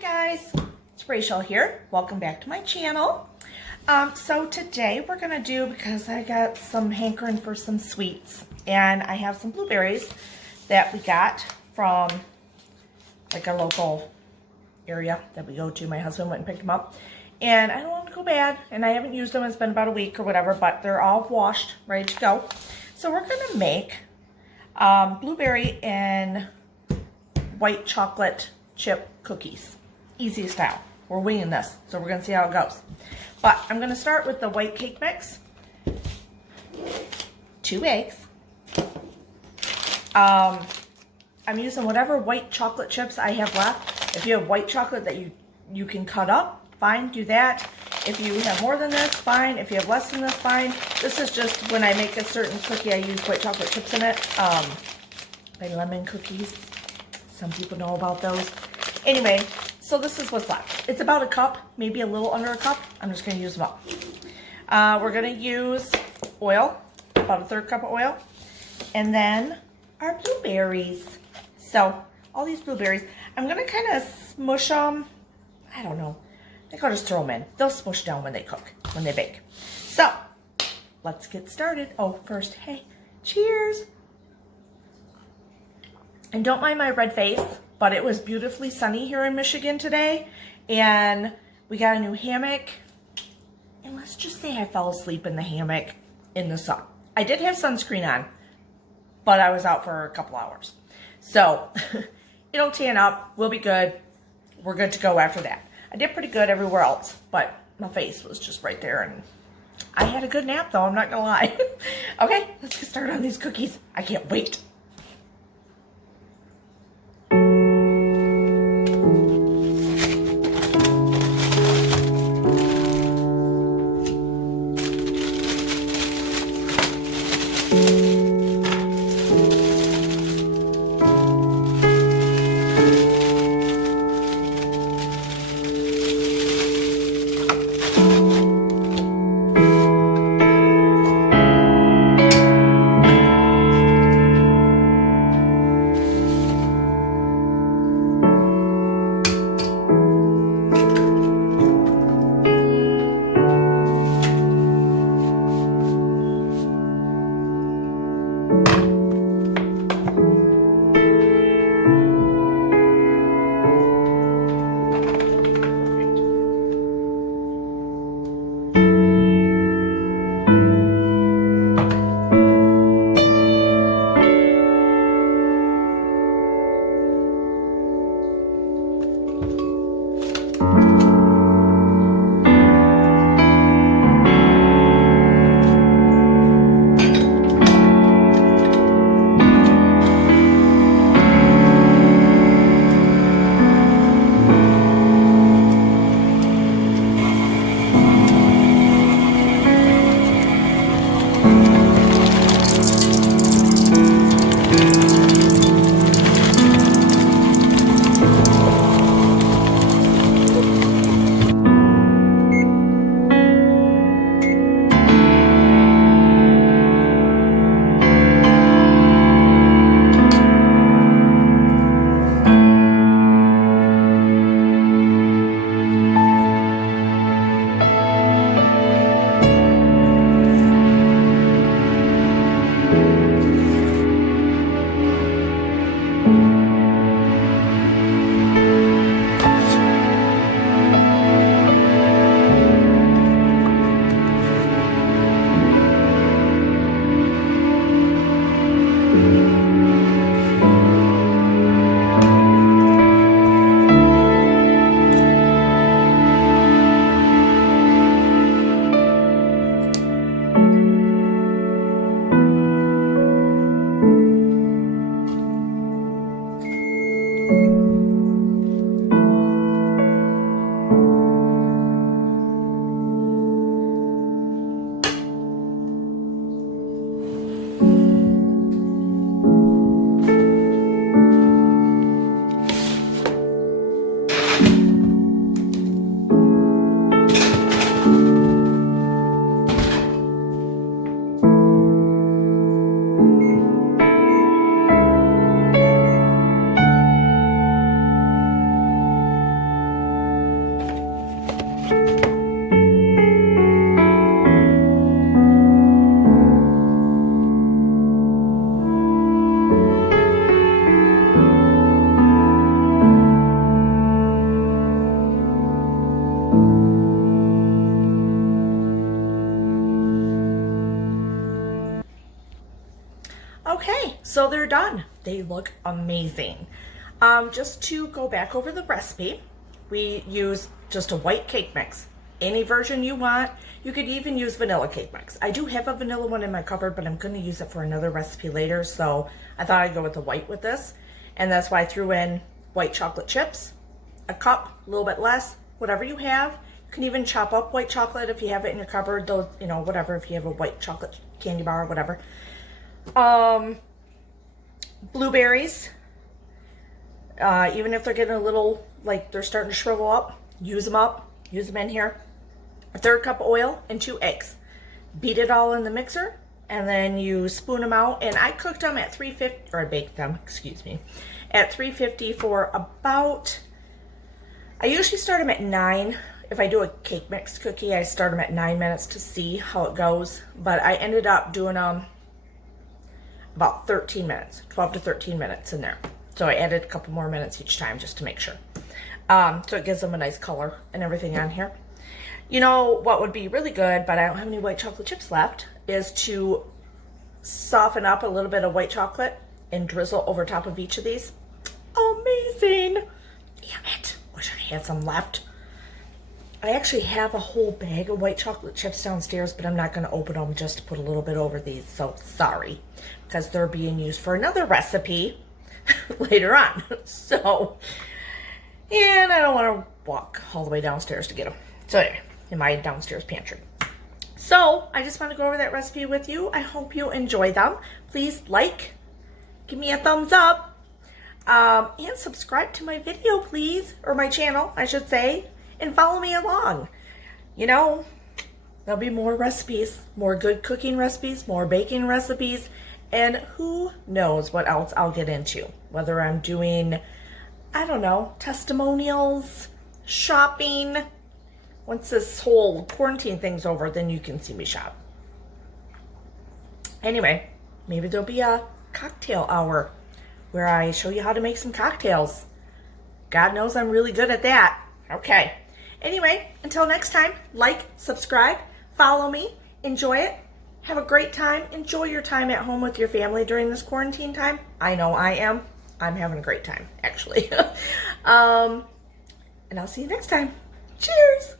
guys, it's Rachel here. Welcome back to my channel. So today we're gonna do, because I got some hankering for some sweets, and I have some blueberries that we got from like a local area that we go to. My husband went and picked them up, and I don't want them to go bad, and I haven't used them. It's been about a week or whatever, but they're all washed, ready to go. So we're gonna make blueberry and white chocolate chip cookies. Easy style. We're winging this, so we're gonna see how it goes. But I'm gonna start with the white cake mix. 2 eggs. I'm using whatever white chocolate chips I have left. If you have white chocolate that you can cut up, fine, do that. If you have more than this, fine. If you have less than this, fine. This is just when I make a certain cookie, I use white chocolate chips in it. My lemon cookies. Some people know about those. Anyway, so this is what's left. It's about a cup, maybe a little under a cup. I'm just going to use them up. We're going to use oil, about a 1/3 cup of oil, and then our blueberries. So all these blueberries, I'm going to kind of smush them. I don't know. I think I'll just throw them in. They'll smush down when they cook, when they bake. So let's get started. Oh, first, hey, cheers. And don't mind my red face, but it was beautifully sunny here in Michigan today, and we got a new hammock, and let's just say I fell asleep in the hammock in the sun. I did have sunscreen on, but I was out for a couple hours. So it'll tan up, we'll be good. We're good to go after that. I did pretty good everywhere else, but my face was just right there, and I had a good nap though, I'm not gonna lie. Okay, let's get started on these cookies. I can't wait. So they're done. They look amazing. Just to go back over the recipe, we use just a white cake mix. Any version you want. You could even use vanilla cake mix. I do have a vanilla one in my cupboard, but I'm going to use it for another recipe later, so I thought I'd go with the white with this. And that's why I threw in white chocolate chips, a cup, a little bit less, whatever you have. You can even chop up white chocolate if you have it in your cupboard, those, you know, whatever, if you have a white chocolate candy bar or whatever. Blueberries, even if they're getting a little, like they're starting to shrivel up, use them in here. A third cup of oil and 2 eggs. Beat it all in the mixer, and then you spoon them out. And I cooked them at 350, or I baked them, excuse me, at 350 for about, I usually start them at 9. If I do a cake mix cookie, I start them at 9 minutes to see how it goes. But I ended up doing them about 13 minutes, 12 to 13 minutes in there. So I added a couple more minutes each time just to make sure. So it gives them a nice color and everything on here. You know what would be really good, but I don't have any white chocolate chips left, is to soften up a little bit of white chocolate and drizzle over top of each of these. Amazing! Damn it! Wish I had some left. I actually have a whole bag of white chocolate chips downstairs, but I'm not going to open them just to put a little bit over these, so sorry, because they're being used for another recipe later on. So, and I don't want to walk all the way downstairs to get them. So anyway, in my downstairs pantry. So I just want to go over that recipe with you. I hope you enjoy them. Please like, give me a thumbs up, and subscribe to my video, please, or my channel, I should say, and follow me along. You know, there'll be more recipes, more good cooking recipes, more baking recipes, and who knows what else I'll get into. Whether I'm doing, I don't know, testimonials, shopping. Once this whole quarantine thing's over, then you can see me shop. Anyway, maybe there'll be a cocktail hour where I show you how to make some cocktails. God knows I'm really good at that. Okay. Anyway, until next time, like, subscribe, follow me, enjoy it. Have a great time. Enjoy your time at home with your family during this quarantine time. I know I am. I'm having a great time, actually. And I'll see you next time. Cheers!